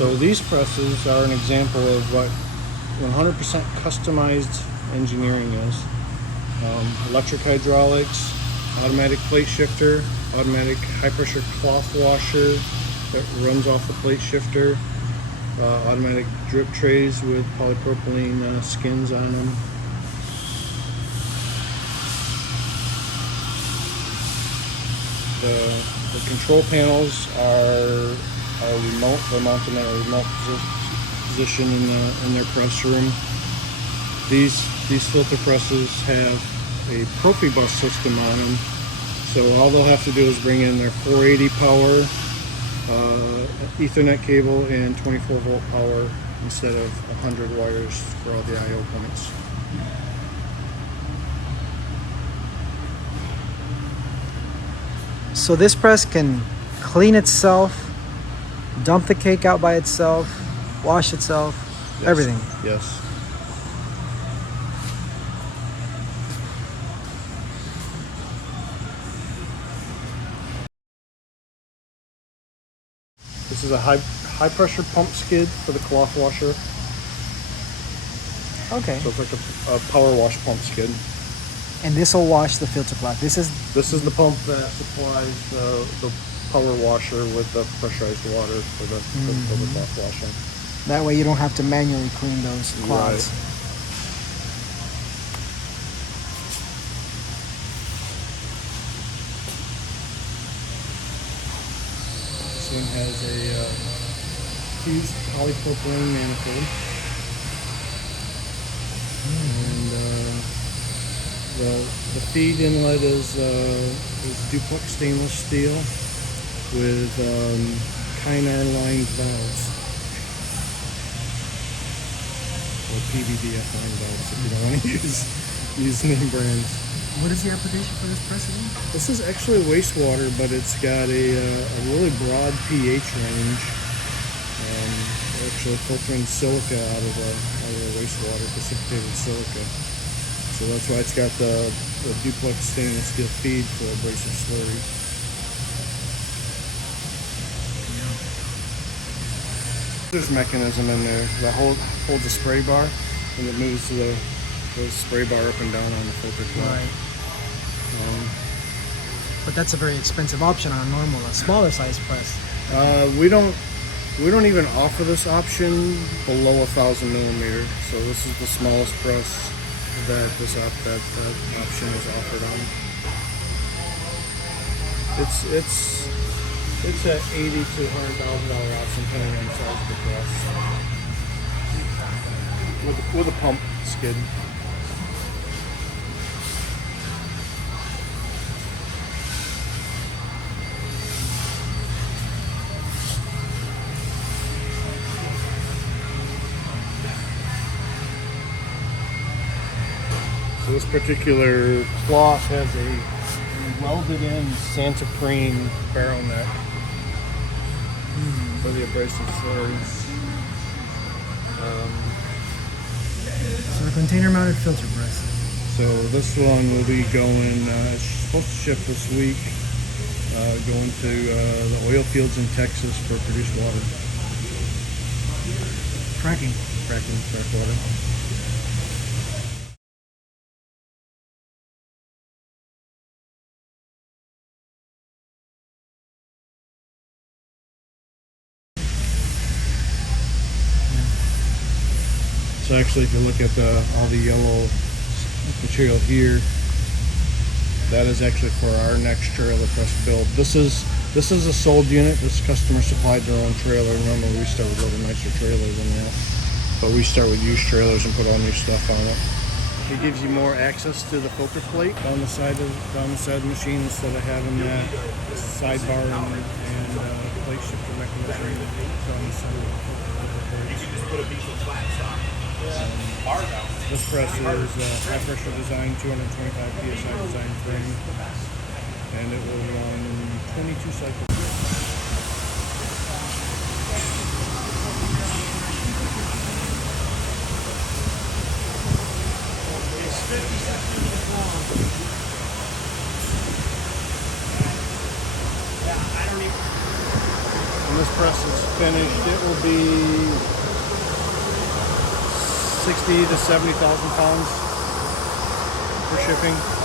So these presses are an example of what 100% customized engineering is. Electric hydraulics, automatic plate shifter, automatic high pressure cloth washer that runs off the plate shifter, automatic drip trays with polypropylene skins on them. The control panels are remote. They're mounted in a remote position in their press room. These filter presses have a Profibus system on them, so all they'll have to do is bring in their 480 power, Ethernet cable, and 24 volt power instead of 100 wires for all the I/O points. So this press can clean itself, dump the cake out by itself, wash itself, Yes. everything. Yes. This is a high pressure pump skid for the cloth washer. Okay. So it's like a power wash pump skid. And this will wash the filter cloth. This is the pump that supplies the power washer with the pressurized water for the cloth washing. that way you don't have to manually clean those cloths. Right. This one has a fused polypropylene manifold. And the feed inlet is duplex stainless steel with Kynar lined valves, or PVDF lined valves if you don't want to use name brands. What is the application for this press again? This is actually wastewater, but it's got a really broad pH range. We're actually filtering silica out of the wastewater, precipitated silica. So that's why it's got the duplex stainless steel feed for abrasive slurry. There's a mechanism in there that holds a spray bar, and it moves the spray bar up and down on the filter cloth. Right. But that's a very expensive option on a smaller size press. We don't even offer this option below 1,000 millimeter. So this is the smallest press that option is offered on. It's an $80,000 to $100,000 option depending on the size of the press. With a pump skid. So this particular cloth has a welded-in Santoprene barrel neck for the abrasive slurries. So a container-mounted filter press. So this one will be going, it's supposed to ship this week, going to the oil fields in Texas for produced water. Fracking. Frack water. So actually, if you look at all the yellow material here, that is actually for our next trailer press build. This is a sold unit. This customer supplied their own trailer. Normally we start with a little nicer trailers than that, but we start with used trailers and put all new stuff on it. It gives you more access to the filter plate down the side of the machine instead of having that sidebar and plate shifter mechanism on the side of the filter plate. Put a piece of flat stock. This press is high pressure design, 225 psi design frame, and it will run 22 cycles. It's 50 centimeters long. Yeah, I don't even. And this press is finished, it will be 60 to 70,000 pounds for shipping.